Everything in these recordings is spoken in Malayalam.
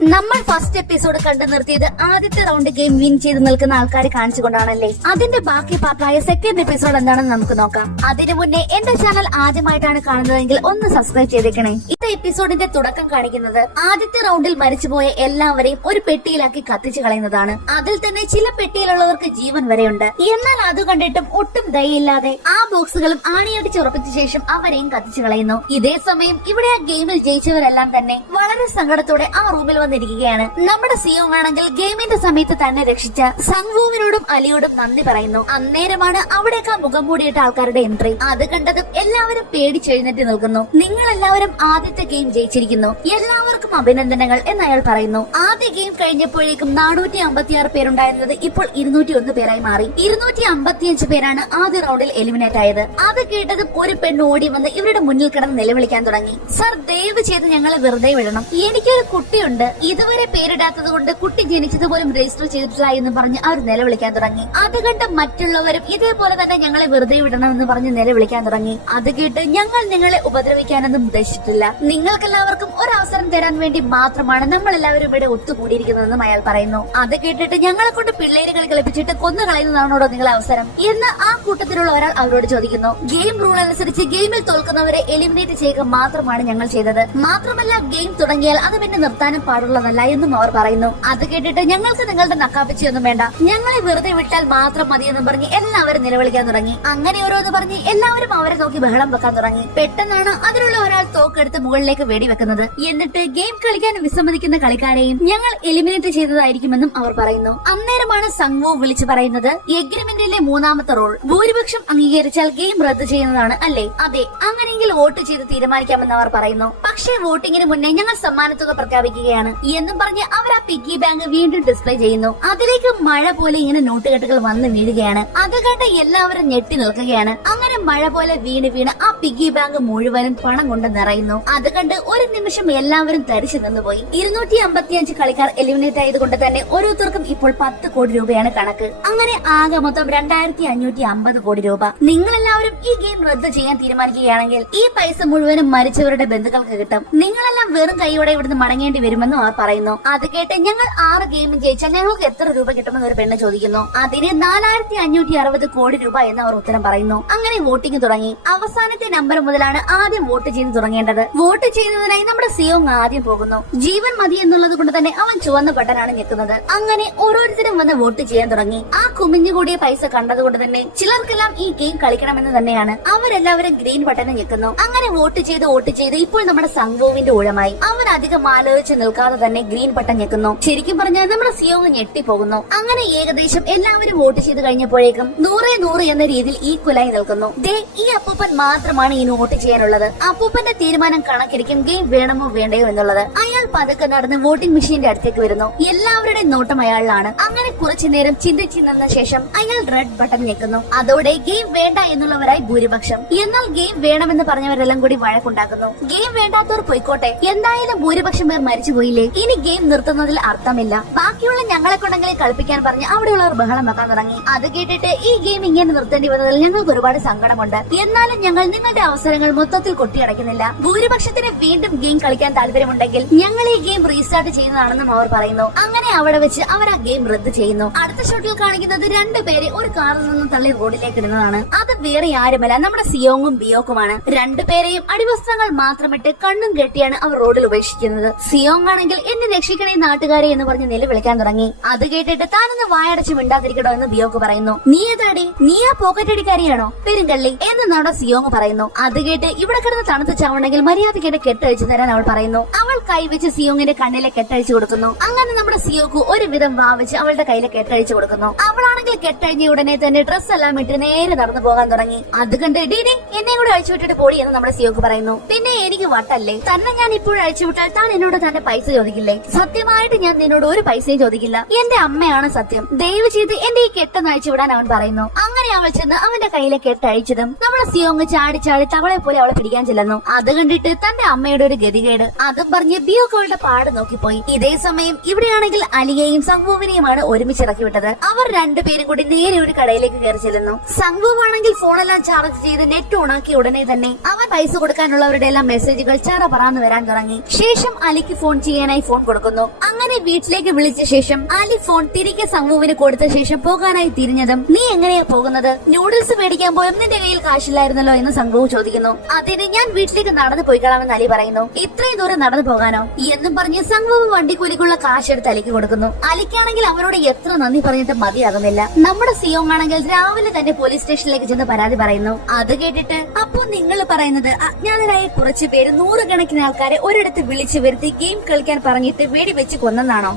നമ്മൾ ഫസ്റ്റ് എപ്പിസോഡ് കണ്ടു നിർത്തിയത് ആദ്യത്തെ റൗണ്ട് ഗെയിം വിൻ ചെയ്ത് നിൽക്കുന്ന ആൾക്കാരെ കാണിച്ചുകൊണ്ടാണല്ലേ. അതിന്റെ ബാക്കി പാർട്ടായ സെക്കൻഡ് എപ്പിസോഡ് എന്താണെന്ന് നമുക്ക് നോക്കാം. അതിനു മുന്നേ എന്റെ ചാനൽ ആദ്യമായിട്ടാണ് കാണുന്നതെങ്കിൽ ഒന്ന് സബ്സ്ക്രൈബ് ചെയ്തേക്കണേ. ഇന്നത്തെ എപ്പിസോഡിന്റെ തുടക്കം കാണിക്കുന്നത് ആദ്യത്തെ റൗണ്ടിൽ മരിച്ചുപോയ എല്ലാവരെയും ഒരു പെട്ടിയിലാക്കി കത്തിച്ചു കളയുന്നതാണ്. അതിൽ തന്നെ ചില പെട്ടിയിലുള്ളവർക്ക് ജീവൻ വരെയുണ്ട്. എന്നാൽ അത് കണ്ടിട്ടും ഒട്ടും ദയയില്ലാതെ ആ ബോക്സുകളും ആണിയടിച്ച് ഉറപ്പിച്ച ശേഷം അവരെയും കത്തിച്ചു കളയുന്നു. ഇതേ സമയം ഇവിടെ ആ ഗെയിമിൽ ജയിച്ചവരെല്ലാം തന്നെ വളരെ സങ്കടത്തോടെ ആ റൂമിൽ വന്നിരിക്കുകയാണ്. നമ്മുടെ സിയോ ആണെങ്കിൽ ഗെയിമിന്റെ സമയത്ത് തന്നെ രക്ഷിച്ച സംഗുവിനോടും അലിയോടും നന്ദി പറയുന്നു. അന്നേരമാണ് അവിടേക്ക് മുഖം മൂടിയിട്ട ആൾക്കാരുടെ എൻട്രി. അത് കണ്ടതും എല്ലാവരും പേടിച്ചെഴുന്നേറ്റ് നിൽക്കുന്നു. നിങ്ങൾ എല്ലാവരും ആദ്യത്തെ ഗെയിം ജയിച്ചിരിക്കുന്നു, എല്ലാവർക്കും അഭിനന്ദനങ്ങൾ എന്ന് അയാൾ പറയുന്നു. ആദ്യ ഗെയിം കഴിഞ്ഞപ്പോഴേക്കും 456 പേരുണ്ടായിരുന്നത് ഇപ്പോൾ 201 പേരായി മാറി. 255 പേരാണ് ആദ്യ റൗണ്ടിൽ എലിമിനേറ്റ് ആയത്. അത് കേട്ടതും ഒരു പെണ്ണ് ഓടി വന്ന് ഇവരുടെ മുന്നിൽ കിടന്ന് നിലവിളിക്കാൻ തുടങ്ങി. സർ, ദയവ് ചെയ്ത് ഞങ്ങളെ വെറുതെ വിടണം. എനിക്കൊരു കുട്ടിയുണ്ട്, ഇതുവരെ പേരിടാത്തത് കൊണ്ട് കുട്ടി ജനിച്ചത് പോലും രജിസ്റ്റർ ചെയ്തിട്ടില്ല എന്ന് പറഞ്ഞ് അവർ നിലവിളിക്കാൻ തുടങ്ങി. അത് കണ്ട് മറ്റുള്ളവരും ഇതേപോലെ തന്നെ ഞങ്ങളെ വെറുതെ വിടണമെന്ന് പറഞ്ഞ് നിലവിളിക്കാൻ തുടങ്ങി. അത് കേട്ട് ഞങ്ങൾ നിങ്ങളെ ഉപദ്രവിക്കാനൊന്നും ഉദ്ദേശിച്ചിട്ടില്ല, നിങ്ങൾക്കെല്ലാവർക്കും ഒരവസരം തരാൻ വേണ്ടി മാത്രമാണ് നമ്മൾ എല്ലാവരും ഇവിടെ ഒത്തുകൂടിയിരിക്കുന്നതെന്നും അയാൾ പറയുന്നു. അത് കേട്ടിട്ട് ഞങ്ങളെ കൊണ്ട് പിള്ളേരുകൾ കളിപ്പിച്ചിട്ട് കൊന്നു കളയുന്നതാണോ നിങ്ങളെ അവസരം എന്ന് ആ കൂട്ടത്തിലുള്ള ഒരാൾ അവരോട് ചോദിക്കുന്നു. ഗെയിം റൂൾ അനുസരിച്ച് ഗെയിമിൽ തോൽക്കുന്നവരെ എലിമിനേറ്റ് ചെയ്യുക മാത്രമാണ് ഞങ്ങൾ ചെയ്തത്. മാത്രമല്ല ഗെയിം തുടങ്ങിയാൽ അത് പിന്നെ നിർത്താനും പാടുള്ളതല്ല എന്നും അവർ പറയുന്നു. അത് കേട്ടിട്ട് ഞങ്ങൾക്ക് നിങ്ങളുടെ നക്കാപ്പിച്ചൊന്നും വേണ്ട, ഞങ്ങളെ വെറുതെ വിട്ടാൽ മാത്രം മതിയെന്നും പറഞ്ഞ് എല്ലാവരും നിലവിളിക്കാൻ തുടങ്ങി. അങ്ങനെ ഓരോന്ന് പറഞ്ഞ് എല്ലാവരും അവരെ നോക്കി ബഹളം വെക്കാൻ തുടങ്ങി. പെട്ടെന്നാണ് അതിലുള്ള ഒരാൾ തോക്കെടുത്ത് മുകളിലേക്ക് വെടിവെക്കുന്നത്. എന്നിട്ട് ഗെയിം കളിക്കാൻ വിസമ്മതിക്കുന്ന കളിക്കാരെയും ഞങ്ങൾ എലിമിനേറ്റ് ചെയ്തതായിരിക്കുമെന്നും അവർ പറയുന്നു. അന്നേരമാണ് സംഗു വിളിച്ചു പറയുന്നത്, എഗ്രിമെന്റിലെ മൂന്നാമത്തെ റോൾ ഭൂരിപക്ഷം അംഗീകരിച്ചാൽ ഗെയിം റദ്ദ് ചെയ്യുന്നതാണ് അല്ലേ? അതെ, അങ്ങനെയെങ്കിൽ വോട്ട് ചെയ്ത് തീരുമാനിക്കാമെന്ന് അവർ പറയുന്നു. പക്ഷേ വോട്ടിങ്ങിന് മുന്നേ ഞങ്ങൾ സമ്മാനത്തുക പ്രഖ്യാപിക്കുകയാണ് എന്നും പറഞ്ഞ് അവർ ആ പിഗ്ഗി ബാങ്ക് വീണ്ടും ഡിസ്പ്ലേ ചെയ്യുന്നു. അതിലേക്ക് മഴ പോലെ ഇങ്ങനെ നോട്ടുകെട്ടുകൾ വന്ന് വീഴുകയാണ്. അത് കണ്ട് എല്ലാവരും ഞെട്ടി നിൽക്കുകയാണ്. അങ്ങനെ മഴ പോലെ വീണ് വീണ് ആ പിഗ്ഗി ബാങ്ക് മുഴുവനും പണം കൊണ്ട് നിറയുന്നു. അത് കണ്ട് ഒരു നിമിഷം എല്ലാവരും തരിച്ചു നിന്നുപോയി. 255 കളിക്കാർ എലിമിനേറ്റ് ആയതുകൊണ്ട് തന്നെ ഓരോരുത്തർക്കും ഇപ്പോൾ 10 കോടി രൂപയാണ് കണക്ക്. അങ്ങനെ ആകെ മൊത്തം 2550 കോടി രൂപ. നിങ്ങളെല്ലാവരും ഈ ഗെയിം റദ്ദ് ചെയ്യാൻ തീരുമാനിക്കുകയാണെങ്കിൽ ഈ പൈസ മുഴുവനും മരിച്ചവരുടെ ബന്ധുക്കൾക്ക് കിട്ടും. നിങ്ങളെല്ലാം വെറും കൈയോടെ ഇവിടുന്ന് മടങ്ങേണ്ടി വരുമെന്നും അവർ പറയുന്നു. അത് കേട്ട് ഞങ്ങൾ 6 ഗെയിം ജയിച്ചാൽ ഞങ്ങൾക്ക് എത്ര രൂപ കിട്ടുമെന്ന് ഒരു പെണ്ണ് ചോദിക്കുന്നു. അതിന് 4560 കോടി രൂപ എന്ന് അവർ ഉത്തരം പറയുന്നു. അങ്ങനെ വോട്ടിംഗ് തുടങ്ങി. അവസാനത്തെ നമ്പർ മുതലാണ് ആദ്യം വോട്ട് ചെയ്ത് തുടങ്ങേണ്ടത്. വോട്ട് ചെയ്യുന്നതിനായി നമ്മുടെ സിയോങ് ആദ്യം പോകുന്നു. ജീവൻ മതി എന്നുള്ളത് കൊണ്ട് തന്നെ അവൻ ചുവന്ന ബട്ടനാണ് ഞെക്കുന്നത്. അങ്ങനെ ഓരോരുത്തരും വന്ന് വോട്ട് ചെയ്യാൻ തുടങ്ങി. ആ കുമിഞ്ഞുകൂടിയ പൈസ കണ്ടതുകൊണ്ട് തന്നെ ചിലർക്കെല്ലാം ഈ ഗെയിം കളിക്കണമെന്ന് തന്നെയാണ്. അവരെല്ലാവരും ഗ്രീൻ ബട്ടൺ ഞെക്കുന്നു. അങ്ങനെ വോട്ട് ചെയ്ത് ഇപ്പോൾ നമ്മുടെ സംഗുവിന്റെ ഊഴമായി. അവൻ അധികം ആലോചിച്ച് നിൽക്കാതെ തന്നെ ഗ്രീൻ ബട്ടൺ ഞെക്കുന്നു. ശരിക്കും പറഞ്ഞാൽ നമ്മുടെ സിയോങ് ഞെട്ടിപ്പോകുന്നു. അങ്ങനെ ഏകദേശം എല്ലാവരും വോട്ട് ചെയ്ത് കഴിഞ്ഞപ്പോഴേക്കും 100 എന്ന രീതിയിൽ ഈക്വലായി നിൽക്കുന്നു. ദേ, ഈ അപ്പൂപ്പൻ മാത്രമാണ് ഇനി വോട്ട് ചെയ്യാനുള്ളത്. അപ്പൂപ്പന്റെ തീരുമാനം കണക്കിരിക്കും ഗെയിം വേണമോ വേണ്ടയോ എന്നുള്ളത്. അയാൾ പതുക്കെ നടന്ന് വോട്ടിംഗ് മെഷീന്റെ അടുത്തേക്ക് വരുന്നു. എല്ലാവരുടെയും നോട്ടം അയാളിലാണ്. അങ്ങനെ കുറച്ചു നേരം ചിന്തിച്ചു നിന്ന ശേഷം അയാൾ റെഡ് ബട്ടൺ ഞെക്കുന്നു. അതോടെ ഗെയിം വേണ്ട എന്നുള്ളവരായി ഭൂരിപക്ഷം. എന്നാൽ ഗെയിം വേണമെന്ന് പറഞ്ഞവരെല്ലാം കൂടി വഴക്കുണ്ടാക്കുന്നു. ഗെയിം വേണ്ടാത്തവർ പോയിക്കോട്ടെ, എന്തായാലും ഭൂരിപക്ഷം പേർ മരിച്ചുപോയില്ലേ, ഇനി ഗെയിം നിർത്തുന്നതിൽ അർത്ഥമില്ല, ബാക്കിയുള്ള ഞങ്ങളെ കൊണ്ടെങ്കിലും കളിപ്പിക്കാൻ പറഞ്ഞ് അവിടെയുള്ളവർ ബഹളം വെക്കാൻ തുടങ്ങി. അത് കേട്ടിട്ട് ഈ ഗെയിം ഇങ്ങനെ നിർത്തേണ്ടി വന്നതിൽ ഞങ്ങൾക്ക് ഒരുപാട് സങ്കടമുണ്ട്. എന്നാലും ഞങ്ങൾ നിങ്ങളുടെ അവസരങ്ങൾ മൊത്തത്തിൽ കൊട്ടിയടയ്ക്കുന്നില്ല. ഭൂരിപക്ഷത്തിന് വീണ്ടും ഗെയിം കളിക്കാൻ താല്പര്യമുണ്ടെങ്കിൽ ഞങ്ങൾ ഈ ഗെയിം റീസ്റ്റാർട്ട് ചെയ്യുന്നതാണെന്നും അവർ പറയുന്നു. അങ്ങനെ അവിടെ വെച്ച് അവർ ആ ഗെയിം റദ്ദ് ചെയ്യുന്നു. അടുത്ത ഷോട്ടിൽ കാണിക്കുന്നത് 2 പേരെ ഒരു കാറിൽ നിന്നും തള്ളി റോഡിലേക്ക് ഇടുന്നതാണ്. അത് വേറെ ആരുമല്ല, നമ്മുടെ സിയോങ്ങും ബിയോക്കുമാണ്. 2 പേരെയും അടിവസ്ത്രങ്ങൾ മാത്രമിട്ട് കണ്ണും കെട്ടിയാണ് അവർ റോഡിൽ ഉപേക്ഷിക്കുന്നത്. സിയോങ് ആണെങ്കിൽ എന്നെ രക്ഷിക്കണേ നാട്ടുകാരെ എന്ന് പറഞ്ഞ് നിലവിളിക്കാൻ തുടങ്ങി. അത് കേട്ടിട്ട് താനൊന്ന് വായടച്ച് മിണ്ടാതിരിക്കണോ എന്ന് ബിയോക്ക് പറയുന്നു. നീ ഏതാടി, നീ ആ പോക്കറ്റ് അടിക്കാരിയാണോ പെരുങ്കള്ളി എന്ന് നമ്മുടെ സിയോങ് പറയുന്നു. അത് കേട്ട് ഇവിടെ കിടന്ന് തണുത്ത് ചാവണമെങ്കിൽ മര്യാദയ്ക്ക് എന്റെ കെട്ടഴിച്ചു തരാൻ അവൾ പറയുന്നു. അവൾ കൈവച്ച് സിയോങ്ങിന്റെ കണ്ണിലെ കെട്ടഴിച്ചു കൊടുക്കുന്നു. അങ്ങനെ നമ്മുടെ സിയോക്ക് ഒരുവിധം വാവിച്ച് അവളുടെ കയ്യിലെ കെട്ടഴിച്ചു കൊടുക്കുന്നു. അവളാണെങ്കിൽ കെട്ടഴിഞ്ഞ ഉടനെ തന്നെ ഡ്രസ് എല്ലാം ഇട്ട് നേരെ നടന്നു പോകാൻ തുടങ്ങി. അത് കണ്ട് ഡീഡി എന്നെ കൂടെ അഴിച്ചു വിട്ടിട്ട് പോടി എന്ന് നമ്മുടെ സിയോക്ക് പറയുന്നു. പിന്നെ എനിക്ക് വട്ടല്ലേ, തന്നെ ഞാൻ ഇപ്പോൾ അഴിച്ചുവിട്ടാൽ താൻ എന്നോട് തന്റെ പൈസ ചോദിക്കില്ലേ? സത്യമായിട്ട് ഞാൻ നിന്നോട് ഒരു പൈസയും ചോദിക്കില്ല, എന്റെ അമ്മയാണ് സത്യം, ദയവ് ചെയ്ത് എന്റെ ഈ കെട്ടൊന്ന് അഴിച്ചുവിടാൻ അവൻ പറയുന്നു. അങ്ങനെ അവൾ ചെന്ന് അവന്റെ കയ്യിലെ കെട്ടഴിച്ചതും നമ്മുടെ സിയോങ് ചാടി തവളെ പോലെ അവളെ പിടിക്കാൻ ചെല്ലുന്നു. അത് കണ്ടിട്ട് തന്റെ അമ്മയുടെ ഒരു ഗതികേട്. അതും പറഞ്ഞ് ബിയോക്കോളുടെ പാട് നോക്കിപ്പോയി. ഇതേ സമയം ഇവിടെയാണെങ്കിൽ അലിയെയും സംഗുവിനെയുമാണ് ഒരുമിച്ച് ഇറക്കി വിട്ടത്. അവർ 2 പേരും കൂടി നേരെ ഒരു കടയിലേക്ക് കയറി ചെല്ലുന്നു. സംഗുവാണെങ്കിൽ ഫോണെല്ലാം ചാർജ് ചെയ്ത് നെറ്റ് ഓണാക്കിയ ഉടനെ തന്നെ അവൻ പൈസ കൊടുക്കാനുള്ളവരുടെ എല്ലാം മെസ്സേജുകൾ ചറ പറന്ന് വരാൻ തുടങ്ങി. ശേഷം അലിക്ക് ഫോൺ ചെയ്യാനായി ഫോൺ കൊടുക്കുന്നു. അങ്ങനെ വീട്ടിലേക്ക് വിളിച്ച ശേഷം അലി ഫോൺ തിരികെ സംഭവത്തിന് കൊടുത്ത ശേഷം പോകാനായി തിരിഞ്ഞതും നീ എങ്ങനെയാ പോകുന്നത്? നൂഡിൽസ് മേടിക്കാൻ പോയും നിന്റെ കയ്യിൽ കാശില്ലായിരുന്നല്ലോ എന്ന് സംഭവം ചോദിക്കുന്നു. അതിന് ഞാൻ വീട്ടിലേക്ക് നടന്നു പോയിക്കളാമെന്ന് അലി പറയുന്നു. ഇത്രയും ദൂരം നടന്നു പോകാനോ എന്നും പറഞ്ഞ് സംഭവം വണ്ടിക്കൂലിക്കുള്ള കാശ് എടുത്ത് അലിക്ക് കൊടുക്കുന്നു. അലിക്കാണെങ്കിൽ അവരോട് എത്ര നന്ദി പറഞ്ഞിട്ട് മതിയാകുന്നില്ല. നമ്മുടെ സിയോങ് ആണെങ്കിൽ രാവിലെ തന്നെ പോലീസ് സ്റ്റേഷനിലേക്ക് ചെന്ന് പരാതി പറയുന്നു. അത് കേട്ടിട്ട് അപ്പോ നിങ്ങൾ പറയുന്നത് അജ്ഞാതരായ കുറച്ചു പേര് 100 കണക്കിന് ആൾക്കാരെ ഒരിടത്ത് വിളിച്ചു വരുത്തി ഗെയിം കളിക്കാൻ പറഞ്ഞിട്ട് വെടിവെച്ച് കൊന്നെന്നാണോ?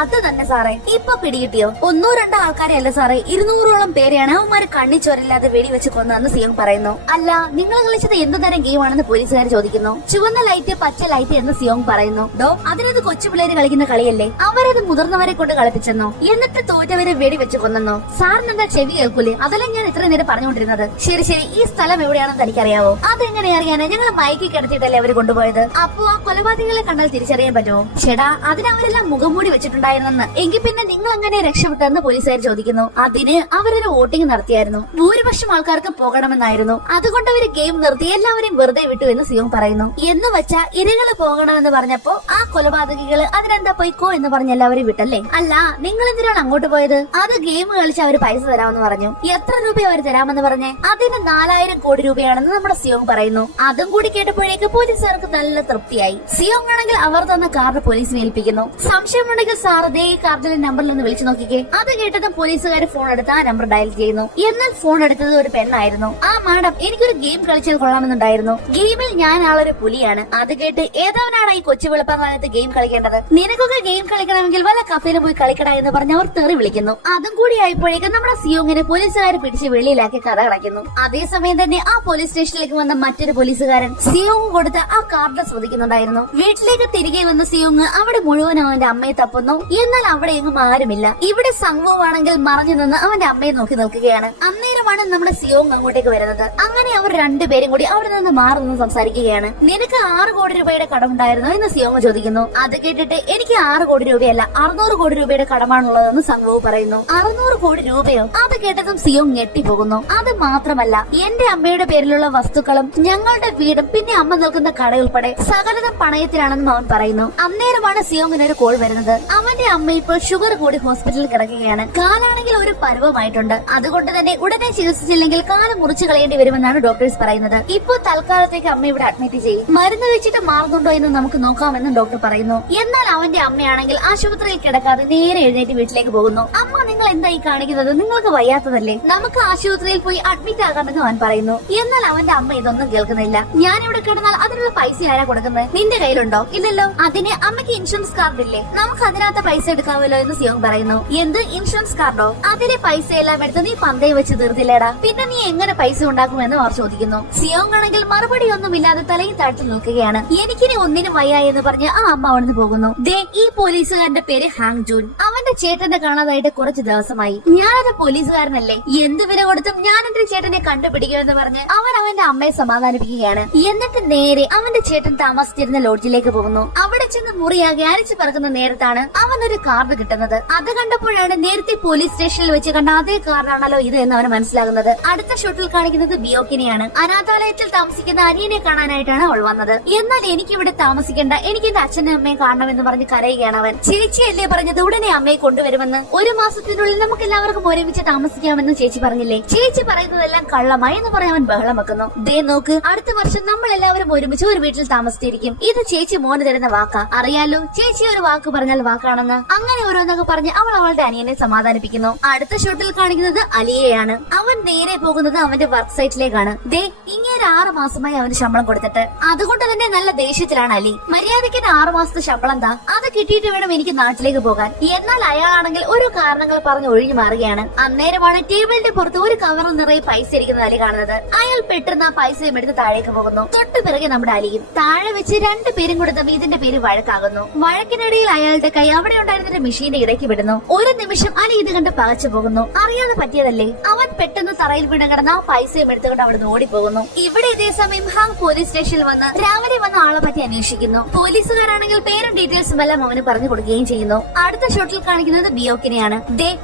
അത് തന്നെ സാറേ. ഇപ്പൊ പിടികിട്ടിയോ? 1-2 ആൾക്കാരെ അല്ല സാറേ, 200ഓളം പേരെയാണ് അവന്മാര് കണ്ണിച്ചോരില്ലാതെ വെടിവെച്ച് കൊന്നതെന്ന് സിയോങ് പറയുന്നു. അല്ല, നിങ്ങൾ കളിച്ചത് എന്ത് തരം ഗെയിം ആണെന്ന് പോലീസുകാർ ചോദിക്കുന്നു. ചുവന്ന ലൈറ്റ് പച്ച ലൈറ്റ് എന്ന് സിയോങ് പറയുന്നു. അതിനത് കൊച്ചുപിള്ളേര് കളിക്കുന്ന കളിയല്ലേ, അവരത് മുതിർന്നവരെ കൊണ്ട് കളിപ്പിച്ചെന്നോ? എന്നിട്ട് തോറ്റവരെ വെടിവെച്ച് കൊന്നെന്നോ? സാറിന് എന്താ ചെവി കേൾക്കൂലേ? അതല്ല ഞാൻ ഇത്രയും നേരം പറഞ്ഞുകൊണ്ടിരുന്നത്. ശരി ശരി, ഈ സ്ഥലം എവിടെയാണെന്ന് തനിക്കറിയാവോ? അതെങ്ങനെ അറിയാനാ? ഞങ്ങൾ മയക്കി കിടത്തിയിട്ടല്ലേ അവര് കൊണ്ടുപോയത്. അപ്പോ ആ കൊലപാതകളെ കണ്ടാൽ തിരിച്ചറിയാൻ പറ്റുമോ? ചേടാ, അതിനവരെല്ലാം മുഖംമൂടി വെച്ചിട്ടുണ്ടായിരുന്നെന്ന്. എങ്കിൽ പിന്നെ നിങ്ങൾ അങ്ങനെ രക്ഷപ്പെട്ടെന്ന് പോലീസുകാർ ചോദിക്കുന്നു. അതിന് അവരൊരു വോട്ടിംഗ് നടത്തിയായിരുന്നു. ഭൂരിപക്ഷം ആൾക്കാർക്ക് പോകണമെന്നായിരുന്നു. അതുകൊണ്ട് അവര് ഗെയിം നിർത്തി എല്ലാവരെയും വെറുതെ വിട്ടു എന്ന് സിയോങ് പറയുന്നു. എന്ന് വെച്ചാ ഇരകള് പോകണമെന്ന് പറഞ്ഞപ്പോ ആ കൊലപാതകികള് അതിനെന്താ പൊയ്ക്കോ എന്ന് പറഞ്ഞ് എല്ലാവരും വിട്ടല്ലേ? അല്ല, നിങ്ങൾ എന്തിനാണ് അങ്ങോട്ട് പോയത്? അത് ഗെയിം കളിച്ച് അവര് പൈസ തരാമെന്ന് പറഞ്ഞു. എത്ര രൂപ അവർ തരാമെന്ന് പറഞ്ഞേ? അതിന് 4000 കോടി രൂപയാണെന്ന് നമ്മുടെ സിയോങ് പറയുന്നു. അതും കൂടി കേട്ടപ്പോഴേക്ക് പോലീസുകാർക്ക് നല്ല തൃപ്തിയായി. സിയോങ് ആണെങ്കിൽ അവർ തന്ന കാർഡ് പോലീസിനെ ഏൽപ്പിക്കുന്നു. സംശയമുണ്ടെങ്കിൽ സാർ ദേ ഈ കാർഡിലെ നമ്പറിൽ ഒന്ന് വിളിച്ചു നോക്കിക്കേ. അത് കേട്ടതും പോലീസുകാർ ഫോൺ എടുത്ത് ആ നമ്പർ ഡയൽ ചെയ്യുന്നു. എന്നാൽ ഫോൺ എടുത്തത് ഒരു പെണ്ണായിരുന്നു. ആ മാഡം, എനിക്കൊരു ഗെയിം കളിച്ചാൽ കൊള്ളാമെന്നുണ്ടായിരുന്നു. ഗെയിമിൽ ഞാൻ ആളൊരു പുലിയാണ്. അത് കേട്ട് ഏതവനാണ് ഈ കൊച്ചു വെളുപ്പകാലത്ത് ഗെയിം കളിക്കേണ്ടത്? നിനക്കൊക്കെ ഗെയിം കളിക്കണമെങ്കിൽ വല്ല കഫേയിലും പോയി കളിക്കട എന്ന് പറഞ്ഞ് അവർ തെറി വിളിക്കുന്നു. അതും കൂടി ആയപ്പോഴേക്കും നമ്മുടെ സിയോങ്ങിനെ പോലീസുകാർ പിടിച്ച് വെളിയിലാക്കി കഥ അടയ്ക്കുന്നു. അതേസമയം തന്നെ ആ പോലീസ് സ്റ്റേഷനിലേക്ക് വന്ന മറ്റൊരു പോലീസുകാരൻ സിയോങ് കൊടുത്ത ആ കാർഡ് ശ്രദ്ധിക്കുന്നുണ്ടായിരുന്നു. വീട്ടിലേക്ക് തിരികെ വന്ന സിയോങ് അവിടെ മുഴുവൻ അവന്റെ അമ്മയെ തപ്പുന്നു. എന്നാൽ അവിടെ എങ്ങും ആരുമില്ല. ഇവിടെ സംഭവമാണെങ്കിൽ മറഞ്ഞു നിന്ന് അവന്റെ അമ്മയെ നോക്കി നിൽക്കുകയാണ്. അന്നേരമാണ് നമ്മുടെ സിയോങ് അങ്ങോട്ടേക്ക് വരുന്നത്. അങ്ങനെ അവർ രണ്ടുപേരും കൂടി അവിടെ നിന്ന് മാറി നിന്ന് സംസാരിക്കുകയാണ്. നിനക്ക് 6 കോടി രൂപയുടെ കടമുണ്ടായിരുന്നു എന്ന് സിയോങ് ചോദിക്കുന്നു. അത് കേട്ടിട്ട് എനിക്ക് 6 കോടി രൂപയല്ല 600 കോടി രൂപയുടെ കടമാണുള്ളതെന്ന് സംഭവം പറയുന്നു. 600 കോടി രൂപയോ? അത് കേട്ടതും സിയോങ് ഞെട്ടിപ്പോകുന്നു. അത് മാത്രമല്ല, എന്റെ അമ്മയുടെ പേരിലുള്ള വസ്തുക്കളും ഞങ്ങളുടെ വീടും പിന്നെ അമ്മ നിൽക്കുന്ന കടയുൾപ്പെടെ സകലതും പണയത്തിലാണെന്നും അവൻ പറയുന്നു. അന്നേരമാണ് സിയോങ്ങിന് ഒരു കോൾ വരുന്നത്. അവന്റെ അമ്മ ഇപ്പോൾ ഷുഗർ കൂടി ഹോസ്പിറ്റലിൽ കിടക്കുകയാണ്. കാലാണെങ്കിൽ ഒരു പരുവമായിട്ടുണ്ട്. അതുകൊണ്ട് തന്നെ ഉടനെ ചികിത്സിച്ചില്ലെങ്കിൽ കാലം മുറിച്ചു കളയേണ്ടി വരുമെന്നാണ് ഡോക്ടേഴ്സ് പറയുന്നത്. ഇപ്പോൾ തൽക്കാലത്തേക്ക് അമ്മ ഇവിടെ അഡ്മിറ്റ് ചെയ്യും. മരുന്ന് വെച്ചിട്ട് മാറുന്നുണ്ടോ എന്ന് നമുക്ക് നോക്കാമെന്നും ഡോക്ടർ പറയുന്നു. എന്നാൽ അവന്റെ അമ്മയാണെങ്കിൽ ആശുപത്രിയിൽ കിടക്കാതെ നേരെ എഴുന്നേറ്റ് വീട്ടിലേക്ക് പോകുന്നു. അമ്മ, നിങ്ങൾ എന്തായി കാണിക്കുന്നത്? നിങ്ങൾക്ക് വയ്യാത്തതല്ലേ? നമുക്ക് ആശുപത്രിയിൽ പോയി അഡ്മിറ്റ് ആകാമെന്ന് അവൻ പറയുന്നു. എന്നാൽ അവന്റെ അമ്മ ഇതൊന്നും കേൾക്കുന്നില്ല. ഞാൻ ഇവിടെ കിടന്നാൽ അതിനുള്ള പൈസ ആരാ കൊടുക്കുന്നത്? നിന്റെ കയ്യിലുണ്ടോ? ഇല്ലല്ലോ. അതിന് അമ്മയ്ക്ക് ഇൻഷുറൻസ് കാർഡ് ഇല്ലേ? നമുക്ക് അതിനകത്ത് പൈസ എടുക്കാമല്ലോ എന്ന് സിയോങ് പറയുന്നു. എന്ത് ഇൻഷുറൻസ് കാർഡോ? അതിലെ പൈസ എല്ലാം എടുത്ത് നീ പന്തയം വെച്ച് തീർത്തില്ലേടാ, പിന്നെ നീ എങ്ങനെ പൈസ ഉണ്ടാക്കുമെന്ന് അവർ ചോദിക്കുന്നു. സിയോങ് ആണെങ്കിൽ മറുപടി ഒന്നുമില്ലാതെ തലയിൽ താഴ്ത്തി നിൽക്കുകയാണ്. എനിക്കിനി ഒന്നിനും വയ്യ എന്ന് പറഞ്ഞ് ആ അമ്മ അവിടുന്ന് പോകുന്നു. ദേ, ഈ പോലീസുകാരന്റെ പേര് ഹാങ് ജൂൻ. അവന്റെ ചേട്ടനെ കാണാതായിട്ട് കുറച്ച് ദിവസമായി. ഞാനത് പോലീസുകാരനല്ലേ, എന്ത് വില കൊടുത്തും ഞാൻ എന്റെ ചേട്ടനെ കണ്ടുപിടിക്കുമെന്ന് പറഞ്ഞ് അവൻ അവന്റെ അമ്മയെ സമാധാനിപ്പിക്കുകയാണ്. എന്നിട്ട് നേരെ അവന്റെ ചേട്ടൻ താമസിച്ചിരുന്ന ലോഡ്ജിലേക്ക് പോകുന്നു. അവിടെ ചെന്ന് മുറിയാകെ അരച്ചു പറക്കുന്ന നേരത്താണ് അവൻ ഒരു കാർഡ് കിട്ടുന്നത്. അത് കണ്ടപ്പോഴാണ് നേരത്തെ പോലീസ് സ്റ്റേഷനിൽ വെച്ച് കണ്ട അതേ കാർഡാണല്ലോ ഇത് എന്ന് അവന് മനസ്സിലാകുന്നത്. അടുത്ത ഷോട്ടിൽ കാണിക്കുന്നത് ബിയോക്കിനെയാണ്. അനാഥാലയത്തിൽ താമസിക്കുന്ന അനിയനെ കാണാനായിട്ടാണ് അവൾ വന്നത്. എന്നാൽ എനിക്കിവിടെ താമസിക്കേണ്ട, എനിക്ക് എന്റെ അച്ഛനും അമ്മയെ കാണണമെന്ന് പറഞ്ഞ് കരയുകയാണ് അവൻ. ചേച്ചിയല്ലേ പറഞ്ഞത് ഉടനെ അമ്മയെ കൊണ്ടുവരുമെന്ന്? 1 മാസത്തിനുള്ളിൽ നമുക്ക് എല്ലാവർക്കും ഒരുമിച്ച് താമസിക്കാമെന്ന് ചേച്ചി പറഞ്ഞില്ലേ? ചേച്ചി പറയുന്നതെല്ലാം കള്ളമായി എന്ന് പറയാൻ അവൻ ബഹളം വെക്കുന്നു. ദേ നോക്ക്, അടുത്ത വർഷം നമ്മൾ എല്ലാവരും ഒരുമിച്ച് ഒരു വീട്ടിൽ താമസിച്ചിരിക്കും. ഇത് ചേച്ചി മോന് തരുന്ന വാക്കാ. അറിയാലോ, ചേച്ചി ഒരു വാക്ക് പറഞ്ഞാൽ വാക്കാണെന്ന്. അങ്ങനെ ഓരോന്നൊക്കെ പറഞ്ഞ് അവൾ അവളുടെ അനിയനെ സമാധാനിപ്പിക്കുന്നു. അടുത്ത ഷോട്ടിൽ കാണിക്കുന്നത് അലിയെയാണ്. അവൻ നേരെ പോകുന്നത് അവന്റെ വർക്ക് സൈറ്റിലേക്കാണ്. ദേ, ഇങ്ങനെ 6 മാസമായി അവന് ശമ്പളം കൊടുത്തിട്ട്. അതുകൊണ്ട് തന്നെ നല്ല ദേഷ്യത്തിലാണ് അലി. മര്യാദയ്ക്ക് 6 മാസത്തെ ശമ്പളം താ, അത് കിട്ടിയിട്ട് വേണം എനിക്ക് നാട്ടിലേക്ക് പോകാൻ. എന്നാൽ അയാളാണെങ്കിൽ ഒരു കാരണങ്ങൾ പറഞ്ഞ് ഒഴിഞ്ഞു മാറുകയാണ്. അന്നേരമാണ് ടേബിളിന്റെ പുറത്ത് ഒരു കവറിൽ നിറയെ പൈസ ഇരിക്കുന്ന അലി കാണുന്നത്. അയാൾ പെട്ടെന്ന് ആ പൈസയും എടുത്ത് താഴേക്ക് പോകുന്നു. തൊട്ടു പിറകെ നമ്മുടെ അലിയും. താഴെ വെച്ച് 2 പേരും കൂടെ തമ്മിൽ ഇതിന്റെ പേര് വഴക്കാകുന്നു. വഴക്കിനിടയിൽ അയാളുടെ കൈ അവിടെ ഉണ്ടായിരുന്ന മെഷീന്റെ ഇടയ്ക്ക് വിടുന്നു. ഒരു നിമിഷം അലി ഇത് കണ്ട് പകച്ചു പോകുന്നു. അറിയാതെ പറ്റിയതല്ലേ? അവൻ പെട്ടെന്ന് തറയിൽ വീണ് കിടന്ന ആ പൈസയും എടുത്തുകൊണ്ട് അവിടെ ഓടിപ്പോകുന്നു. ഇവിടെ ഇതേ സമയം ഹാങ് പോലീസ് സ്റ്റേഷനിൽ വന്ന് രാവിലെ വന്ന ആളെ പറ്റി അന്വേഷിക്കുന്നു. പോലീസുകാരാണെങ്കിൽ പേരും ഡീറ്റെയിൽസും എല്ലാം അവന് പറഞ്ഞു കൊടുക്കുകയും ചെയ്യുന്നു. അടുത്ത ഷോട്ടിൽ കാണിക്കുന്നത് ബിയോക്കിനെയാണ്.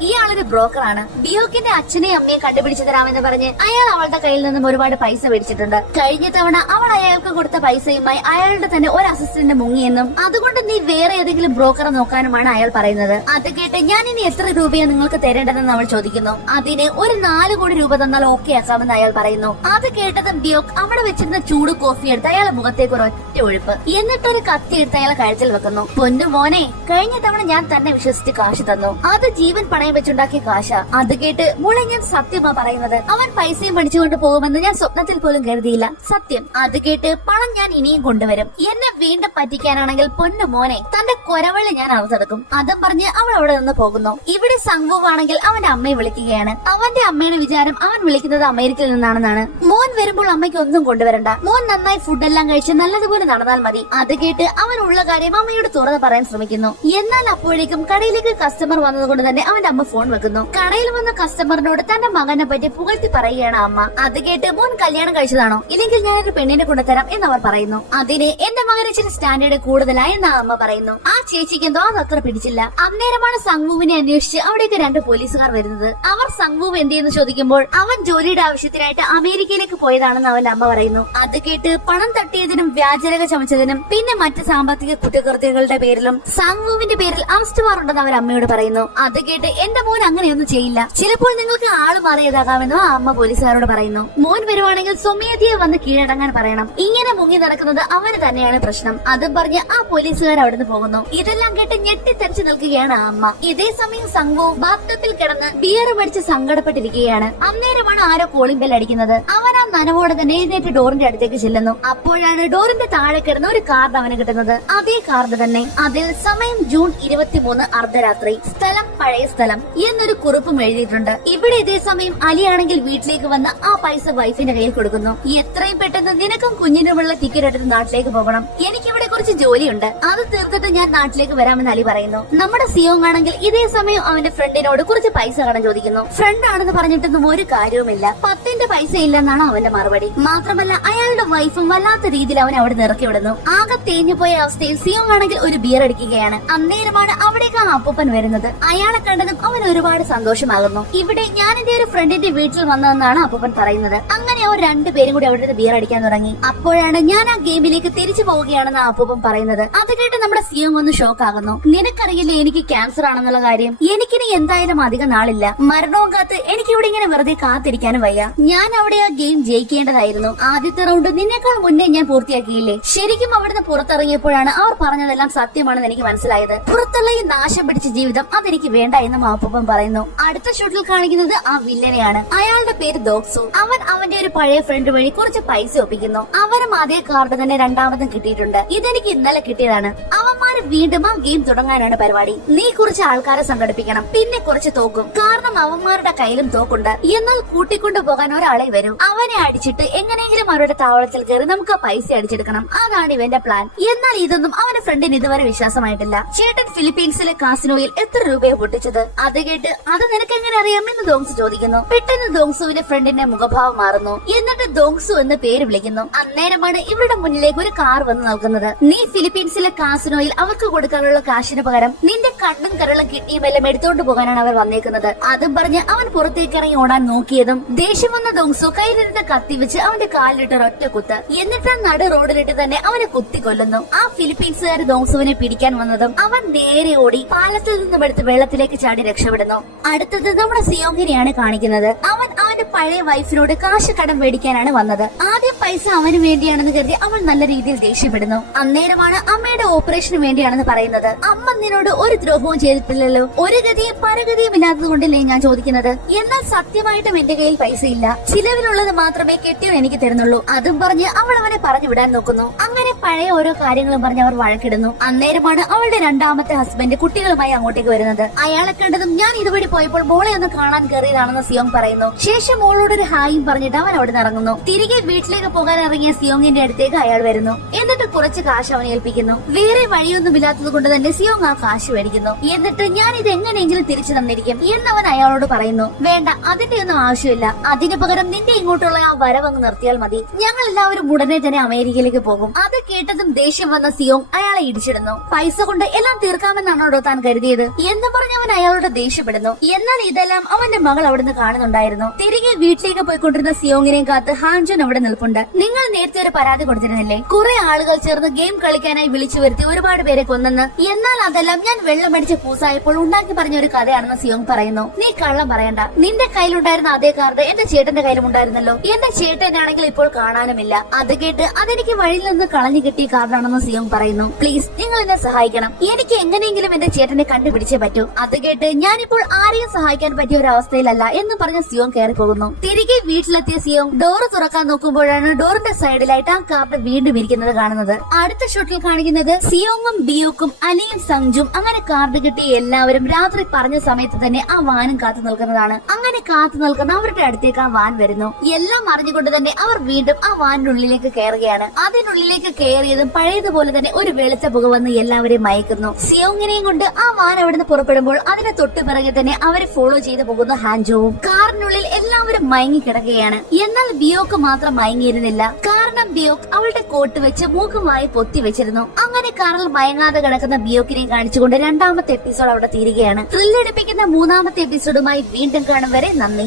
ഇയാളൊരു ബ്രോക്കറാണ്. ബിയോക്കിന്റെ അച്ഛനെയും അമ്മയെ കണ്ടുപിടിച്ചു തരാമെന്ന് പറഞ്ഞ് അയാൾ അവളുടെ കയ്യിൽ നിന്നും ഒരുപാട് പൈസ മേടിച്ചിട്ടുണ്ട്. കഴിഞ്ഞ തവണ അവൾ അയാൾക്ക് കൊടുത്ത പൈസയുമായി അയാളുടെ തന്നെ ഒരു അസിസ്റ്റന്റ് മുങ്ങിയെന്നും അതുകൊണ്ട് നീ വേറെ ഏതെങ്കിലും ബ്രോക്കറെ നോക്കാനുമാണ് അയാൾ പറയുന്നത്. അത് കേട്ട് ഞാൻ ഇനി എത്ര രൂപയാണ് നിങ്ങൾക്ക് തരേണ്ടതെന്ന് അവൾ ചോദിക്കുന്നു. അതിന് ഒരു 4 കോടി രൂപ തന്നാൽ ഓക്കെ ആക്കാമെന്ന് അയാൾ പറയുന്നു. അത് കേട്ടതും ബിയോക്ക് അവിടെ വെച്ചിരുന്ന ചൂട് കോഫി എടുത്ത് അയാളെ മുഖത്തേക്ക് ഒരു ഒറ്റ ഒഴുപ്പ്, എന്നിട്ടൊരു കത്തി എടുത്ത് അയാളെ കഴുത്തിൽ വെക്കുന്നു. പൊന്നു മോനെ, കഴിഞ്ഞ തവണ ഞാൻ തന്നെ വിശ്വസിച്ച് കാശ് തന്നു, അത് ജീവൻ പണയം വെച്ചുണ്ടാക്കിയ കാശ. അത് കേട്ട് മോളെ ഞാൻ സത്യമാ പറയുന്നത്, അവൻ പൈസയും പഠിച്ചുകൊണ്ട് പോകുമെന്ന് ഞാൻ സ്വപ്നത്തിൽ പോലും കരുതിയില്ല, സത്യം. അത് കേട്ട് പണം ഞാൻ ഇനിയും കൊണ്ടുവരും, എന്നെ വീണ്ടും പറ്റിക്കാനാണെങ്കിൽ പൊന്നു മോനെ തന്റെ കൊരവള്ളി ഞാൻ അവസെടുക്കും. അതും പറഞ്ഞ് അവൾ അവിടെ നിന്ന് പോകുന്നു. ഇവിടെ സംഭവമാണെങ്കിൽ അവന്റെ അമ്മയെ വിളിക്കുകയാണ്. അവന്റെ അമ്മയുടെ വിചാരം അവൻ വിളിക്കുന്നത് അമേരിക്കയിൽ നിന്നാണെന്നാണ്. മോൻ വരുമ്പോൾ അമ്മയ്ക്ക് ഒന്നും കൊണ്ടുവരണ്ട, മോൻ നന്നായി ഫുഡെല്ലാം കഴിച്ച് നല്ലതുപോലെ നടന്നാൽ മതി. അത് കേട്ട് അവൻ ഉള്ള കാര്യം അമ്മയോട് തുറന്ന് പറയാൻ ശ്രമിക്കുന്നു. എന്നാൽ അപ്പോഴേക്കും കടയിലേക്ക് കസ്റ്റമർ വന്നതുകൊണ്ട് തന്നെ അവന്റെ അമ്മ ഫോൺ വെക്കുന്നു. കടയിൽ വന്ന കസ്റ്റമറിനോട് തന്റെ മകനെ പറ്റി പുകഴ്ത്തി പറയുകയാണ് അമ്മ. അത് കേട്ട് മോൻ കല്യാണം കഴിച്ചതാണോ, ഇല്ലെങ്കിൽ ഞാനൊരു പെണ്ണിനെ കൊണ്ടുതരാം എന്നവർ പറയുന്നു. അതിന് എന്റെ മകൻ ഇച്ചിരി സ്റ്റാൻഡേർഡ് കൂടുതലായി എന്ന അമ്മ പറയുന്നു. ആ ചേച്ചിക്ക് എന്തോ അതത്ര പിടിച്ചില്ല. അന്നേരമാണ് സംഗുവിനെ അന്വേഷിച്ച് അവിടേക്ക് 2 പോലീസുകാർ വരുന്നത്. അവർ സംഗു എന്തെന്ന് ചോദിക്കുമ്പോൾ അവൻ ജോലിയുടെ ആവശ്യത്തിനായിട്ട് അമേരിക്കയിലേക്ക് പോയതാണെന്ന് അവന്റെ അമ്മ പറയുന്നു. അത് കേട്ട് പണം തട്ടിയതിനും വ്യാജരേഖ ചമച്ചതിനും പിന്നെ മറ്റ് സാമ്പത്തിക കുറ്റകൃത്യങ്ങളുടെ പേരിലും സംഗുവിന്റെ പേരിൽ അറസ്റ്റ് വാറുണ്ടെന്ന് അവർ അമ്മയോട് പറയുന്നു. അത് കേട്ട് എന്റെ മോൻ അങ്ങനെയൊന്നും ചെയ്യില്ല, ചിലപ്പോൾ നിങ്ങൾക്ക് ആള് മാറിയതാകാമെന്നും ആ അമ്മ പോലീസുകാരോട് പറയുന്നു. മോൻ വരുവാണെങ്കിൽ സ്വമേധയെ വന്ന് കീഴടങ്ങാൻ പറയണം, ഇങ്ങനെ മുങ്ങി നടക്കുന്നത് അവന് തന്നെയാണ് പ്രശ്നം. അതും പറഞ്ഞ് ആ പോലീസുകാർ അവിടുന്ന് പോകുന്നു. ഇതെല്ലാം കേട്ട് ഞെട്ടിത്തെറിച്ച് നിൽക്കുകയാണ് ആ അമ്മ. ഇതേ സമയം സംഗു ബാത്ടബിൽ കിടന്ന് ബിയർ മേടിച്ച് സങ്കടപ്പെട്ടിരിക്കുകയാണ്. അന്നേരമാണ് ആരോ കോളിംഗ് ബെൽ അടിക്കുന്നത്. അവൻ ആ നനവോടെ തന്നെ എഴുന്നേറ്റ് ഡോറിന്റെ അടുത്തേക്ക് ചെല്ലുന്നു. അപ്പോഴാണ് ഡോറിന്റെ താഴെ കിടന്ന ഒരു കാർഡ് അവന് കിട്ടുന്നത്. അതേ കാർഡ് തന്നെ. അതിൽ സമയം ജൂൺ 23 അർദ്ധരാത്രി, സ്ഥലം പഴയ സ്ഥലം എന്നൊരു കുറിപ്പും എഴുതിയിട്ടുണ്ട്. ഇവിടെ ഇതേ സമയം അലിയാണെങ്കിൽ വീട്ടിലേക്ക് വന്ന് ആ പൈസ വൈഫിന്റെ കയ്യിൽ കൊടുക്കുന്നു. എത്രയും പെട്ടെന്ന് നിനക്കും കുഞ്ഞിനുമുള്ള ടിക്കറ്റ് എടുത്ത് നാട്ടിലേക്ക് പോകണം, എനിക്കിവിടെ കുറച്ച് ജോലിയുണ്ട്, അത് തീർത്തിട്ട് ഞാൻ നാട്ടിലേക്ക് വരാമെന്ന് അലി പറയുന്നു. നമ്മുടെ സിയോങ് ആണെങ്കിൽ ഇതേ സമയം അവന്റെ ഫ്രണ്ടിനോട് കുറച്ച് പൈസ കടം ചോദിക്കുന്നു. ഫ്രണ്ട് ആണെന്ന് പറഞ്ഞിട്ടൊന്നും ഒരു കാര്യവുമില്ല, 10ന്റെ പൈസ ഇല്ലെന്നാണ് അവന്റെ മറുപടി. മാത്രമല്ല അയാളുടെ വൈഫും വല്ലാത്ത രീതിയിൽ അവനെ അവിടെ നിറക്കി വിടുന്നു. ആകെ തേഞ്ഞുപോയ അവസ്ഥയിൽ സിയോങ് ആണെങ്കിൽ ഒരു ബിയർ അടിക്കുകയാണ്. അന്നേരമാണ് അവിടേക്ക് ആ അപ്പൂപ്പൻ വരുന്നത്. അയാളെ കണ്ടതും അവൻ ഒരുപാട് സന്തോഷമാകുന്നു. ഇവിടെ ഞാൻ എന്റെ ഒരു ഫ്രണ്ടിന്റെ വീട്ടിൽ വന്നതെന്നാണ് അപ്പൂപ്പൻ പറയുന്നത്. അങ്ങനെ അവർ 2 പേരും കൂടി അവിടെ ബിയർ അടിക്കാൻ തുടങ്ങി. അപ്പോഴാണ് ഞാൻ ആ ഗെയിമിലേക്ക് തിരിച്ചു പോവുകയാണെന്ന് ആ അപ്പൂപ്പൻ പറയുന്നത്. അത് കേട്ട് നമ്മുടെ സിയോങ് ഒന്ന് ഷോക്ക് ആകുന്നു. നിനക്കറിയില്ലേ എനിക്ക് ക്യാൻസർ ആണെന്നുള്ള കാര്യം? എനിക്കിനി എന്തായാലും അധികം നാളില്ല, മരണവും കാത്ത് എനിക്കിവിടെ ഇങ്ങനെ വെറുതെ കാത്തിരിക്കാനും വയ്യ. ഞാൻ അവിടെ ആ ഗെയിം ജയിക്കേണ്ടതായിരുന്നു. ആദ്യത്തെ റൗണ്ട് നിന്നേക്കാൾ മുന്നേ ഞാൻ പൂർത്തിയാക്കിയില്ലേ. ശരിക്കും അവിടുന്ന് പുറത്തിറങ്ങിയപ്പോഴാണ് അവർ പറഞ്ഞതെല്ലാം സത്യമാണെന്ന് എനിക്ക് മനസ്സിലായത്. പുറത്തുള്ള ഈ നാശം പിടിച്ച ജീവിതം അതെനിക്ക് വേണ്ട എന്നും അപ്പൂപ്പൻ പറയുന്നു. അടുത്ത ഷോട്ടിൽ കാണിക്കുന്നത് ആ വില്ലനെയാണ്. അയാളുടെ പേര് ദോക്സു. അവൻ അവന്റെ ഒരു പഴയ ഫ്രണ്ട് വഴി കുറച്ച് പൈസ ഒപ്പിക്കുന്നു. അവനും അതേ കാർഡ് തന്നെ രണ്ടാമതും കിട്ടിയിട്ടുണ്ട്. ഇതെനിക്ക് ഇന്നലെ കിട്ടിയതാണ്. അവന്മാര് വീണ്ടും ആ ഗെയിം തുടങ്ങാനാണ് പരിപാടി. നീ കുറച്ച് ആൾക്കാരെ സംഘടിപ്പിക്കണം, പിന്നെ കുറച്ച് തോക്കും, കാരണം അവന്മാരുടെ കയ്യിലും തോക്കുണ്ട്. എന്നാൽ കൂട്ടിക്കൊണ്ടു പോകാൻ ഒരാളെ വരും. അവനെ അടിച്ചിട്ട് എങ്ങനെയെങ്കിലും അവരുടെ താവളത്തിൽ കയറി നമുക്ക് പൈസ അടിച്ചെടുക്കണം, അതാണ് ഇവന്റെ പ്ലാൻ. എന്നാൽ ഇതൊന്നും അവന്റെ ഫ്രണ്ടിന് ഇതുവരെ വിശ്വാസമായിട്ടില്ല. ചേട്ടൻ ഫിലിപ്പീൻസിലെ കാസിനോയിൽ എത്ര രൂപയെ പൊട്ടിച്ചത്? അത് കേട്ട് അത് നിനക്ക് എങ്ങനെ അറിയാമെന്ന് ദോങ്സു ചോദിക്കുന്നു. പെട്ടെന്ന് ദോങ്സുവിന്റെ ഫ്രണ്ടിന്റെ മുഖഭാവം മാറുന്നു. എന്നിട്ട് ദോങ്സു എന്ന് പേര് വിളിക്കുന്നു. അന്നേരമാണ് ഇവരുടെ മുന്നിലേക്ക് ഒരു കാർ വന്ന് നിൽക്കുന്നത്. നീ ഫിലിപ്പീൻസിലെ കാസിനോയിൽ അവർക്ക് കൊടുക്കാനുള്ള കാശിന് പകരം നിന്റെ കണ്ണും കരളും കിഡ്നിയും എല്ലാം എടുത്തോണ്ട് പോകാനാണ് അവർ വന്നേക്കുന്നത്. അതും പറഞ്ഞ് അവൻ പുറത്തേക്ക് ഇറങ്ങി ഓടാൻ നോക്കിയതും ദേഷ്യം വന്ന ദോങ്സു കയ്യിലിരുന്ന് കത്തി വെച്ച് അവന്റെ കാലിലിട്ട് ഒറ്റ കുത്ത്, എന്നിട്ട് ആ നടു റോഡിലിട്ട് തന്നെ അവനെ കുത്തി കൊല്ലുന്നു. ആ ഫിലിപ്പീൻസുകാർ ദോങ്സുവിനെ പിടിക്കാൻ വന്നതും അവൻ നേരെ ഓടി പാലത്തിൽ നിന്നും എടുത്ത് വെള്ളത്തിലേക്ക് ചാടി രക്ഷപ്പെടുന്നു. അടുത്തത് നമ്മുടെ സിയോങ്ങിനെയാണ് കാണിക്കുന്നത്. അവൻ അവന്റെ പഴയ വൈഫിനോട് കാശ് കടം മേടിക്കാനാണ് വന്നത്. ആദ്യം പൈസ അവന് വേണ്ടിയാണെന്ന് കരുതി അവൻ നല്ല രീതിയിൽ ദേഷ്യപ്പെടുന്നു. അന്നേരമാണ് അമ്മയുടെ ഓപ്പറേഷന് വേണ്ടിയാണെന്ന് പറയുന്നത്. അമ്മ നിന്നോട് ഒരു ദ്രോഹവും ചെയ്തിട്ടില്ലല്ലോ, ഒരു ഗതിയും പരഗതിയും ഇല്ലാത്തത് കൊണ്ടല്ലേ ഞാൻ ചോദിക്കുന്നത്. എന്നാൽ സത്യമായിട്ടും എന്റെ കയ്യിൽ പൈസ ഇല്ല, ചിലവിലുള്ളത് മാത്രമേ കെട്ടിയോ എനിക്ക് തരുന്നുള്ളൂ. അതും പറഞ്ഞ് അവൾ അവനെ പറഞ്ഞു വിടാൻ നോക്കുന്നു. അങ്ങനെ പഴയ ഓരോ കാര്യങ്ങളും പറഞ്ഞ് അവർ വഴക്കിടുന്നു. അന്നേരമാണ് അവളുടെ രണ്ടാമത്തെ ഹസ്ബൻഡ് കുട്ടികളുമായി അങ്ങോട്ടേക്ക് വരുന്നത്. അയാളെ കണ്ടതും ഞാൻ ഇതുവഴി പോയപ്പോൾ മോളെ ഒന്ന് കാണാൻ കയറിയതാണെന്ന് സിയോങ് പറയുന്നു. ശേഷം മോളോട് ഒരു ഹായും പറഞ്ഞിട്ട് അവൻ അവിടെ ഇറങ്ങുന്നു. തിരികെ വീട്ടിലേക്ക് പോകാൻ ഇറങ്ങിയ സിയോങ്ങിന്റെ അടുത്തേക്ക് അയാൾ വരുന്നു. എന്നിട്ട് കുറച്ച് കാശ് അവനെ ഏൽപ്പിക്കുന്നു. വേറെ വഴിയൊന്നും ഒന്നുമില്ലാത്തത് കൊണ്ട് തന്നെ സിയോങ് ആ കാശ് മേടിക്കുന്നു. എന്നിട്ട് ഞാൻ ഇത് എങ്ങനെയെങ്കിലും തിരിച്ചു തന്നിരിക്കും എന്നവൻ അയാളോട് പറയുന്നു. വേണ്ട, അതിന്റെ ഒന്നും ആവശ്യമില്ല. അതിനു പകരം നിന്റെ ഇങ്ങോട്ടുള്ള ആ വരവങ്ങ് നിർത്തിയാൽ മതി. ഞങ്ങൾ എല്ലാവരും ഉടനെ തന്നെ അമേരിക്കയിലേക്ക് പോകും. അത് കേട്ടതും ദേഷ്യം വന്ന സിയോങ് അയാളെ ഇടിച്ചിടുന്നു. പൈസ കൊണ്ട് എല്ലാം തീർക്കാമെന്നാണോ താൻ കരുതിയത് എന്ന് പറഞ്ഞവൻ അയാളോട് ദേഷ്യപ്പെടുന്നു. എന്നാൽ ഇതെല്ലാം അവന്റെ മകൾ അവിടുന്ന് കാണുന്നുണ്ടായിരുന്നു. തിരികെ വീട്ടിലേക്ക് പോയിക്കൊണ്ടിരുന്ന സിയോങ്ങിനെയും കാത്ത് ഹാൻജുൻ അവിടെ നിൽപ്പുണ്ട്. നിങ്ങൾ നേരത്തെ ഒരു പരാതി കൊടുത്തിരുന്നില്ലേ, കുറെ ആളുകൾ ചേർന്ന് ഗെയിം കളിക്കാനായി വിളിച്ചു വരുത്തി ഒരുപാട് പേരെ കൊന്നെന്ന്. എന്നാൽ അതെല്ലാം ഞാൻ വെള്ളമടിച്ച് പൂസായപ്പോൾ ഉണ്ടാക്കി പറഞ്ഞ ഒരു കഥയാണെന്ന് സിയോങ് പറയുന്നു. നീ കള്ളം പറയണ്ട. നിന്റെ കയ്യിലുണ്ടായിരുന്ന അതേ കാർഡ് എന്റെ ചേട്ടന്റെ കയ്യിലും ഉണ്ടായിരുന്നല്ലോ. എന്റെ ചേട്ടനാണെങ്കിൽ ഇപ്പോൾ കാണാനുമില്ല. അത് കേട്ട് അതെനിക്ക് വഴിയിൽ നിന്ന് കളഞ്ഞു കിട്ടിയ കാർഡാണെന്ന് സിയോങ് പറയുന്നു. പ്ലീസ്, നിങ്ങൾ എന്നെ സഹായിക്കണം. എനിക്ക് എങ്ങനെയെങ്കിലും എന്റെ ചേട്ടനെ കണ്ടുപിടിച്ചേ പറ്റൂ. അത് കേട്ട് ഞാനിപ്പോൾ ആരെയും സഹായിക്കാൻ പറ്റിയ ഒരു അവസ്ഥയിലല്ല എന്ന് പറഞ്ഞ സിയോങ് കയറി പോകുന്നു. തിരികെ വീട്ടിലെത്തിയ സിയോങ് ഡോറ് തുറക്കാൻ നോക്കുമ്പോഴാണ് ഡോറിന്റെ സൈഡിലായിട്ട് ആ കാർഡ് വീണ്ടും ഇരിക്കുന്നത് കാണുന്നത്. അടുത്ത ഷോട്ടിൽ കാണിക്കുന്നത് സിയോങ്ങും ബിയോക്കും അലിയും സഞ്ജും അങ്ങനെ കാർഡ് കിട്ടിയ എല്ലാവരും രാത്രി പറഞ്ഞ സമയത്ത് തന്നെ ആ വാനും കാത്തു നിൽക്കുന്നതാണ്. അങ്ങനെ കാത്തു നിൽക്കുന്ന അവരുടെ അടുത്തേക്ക് ആ വാൻ വരുന്നു. എല്ലാം അറിഞ്ഞുകൊണ്ട് തന്നെ അവർ വീണ്ടും ആ വാനിനുള്ളിലേക്ക് കയറുകയാണ്. അതിനുള്ളിലേക്ക് കയറിയതും പഴയതുപോലെ തന്നെ ഒരു വെളുത്ത പുക വന്ന് എല്ലാവരെയും മയക്കുന്നു. സിയോങ്ങിനെയും കൊണ്ട് ആ വാൻ അവിടുന്ന് പുറപ്പെടുമ്പോൾ അതിന് തൊട്ടു പിറകെ തന്നെ അവരെ ഫോളോ ചെയ്ത് പോകുന്ന ഹാൻജോവും. കാറിനുള്ളിൽ എല്ലാവരും മയങ്ങി കിടക്കുകയാണ്. എന്നാൽ ബിയോക്ക് മാത്രം മയങ്ങിയിരുന്നില്ല. കാരണം ബിയോക്ക് അവളുടെ കോട്ട് വെച്ച് മൂക്കുമായി പൊത്തി വെച്ചിരുന്നു. അങ്ങനെ കാറിൽ മയങ്ങാതെ കിടക്കുന്ന ബിയോക്കിനെ കാണിച്ചുകൊണ്ട് രണ്ടാമത്തെ എപ്പിസോഡ് അവിടെ തീരുകയാണ്. ത്രില്ലടിപ്പിക്കുന്ന മൂന്നാമത്തെ എപ്പിസോഡുമായി വീണ്ടും കാണും വരെ നന്ദി.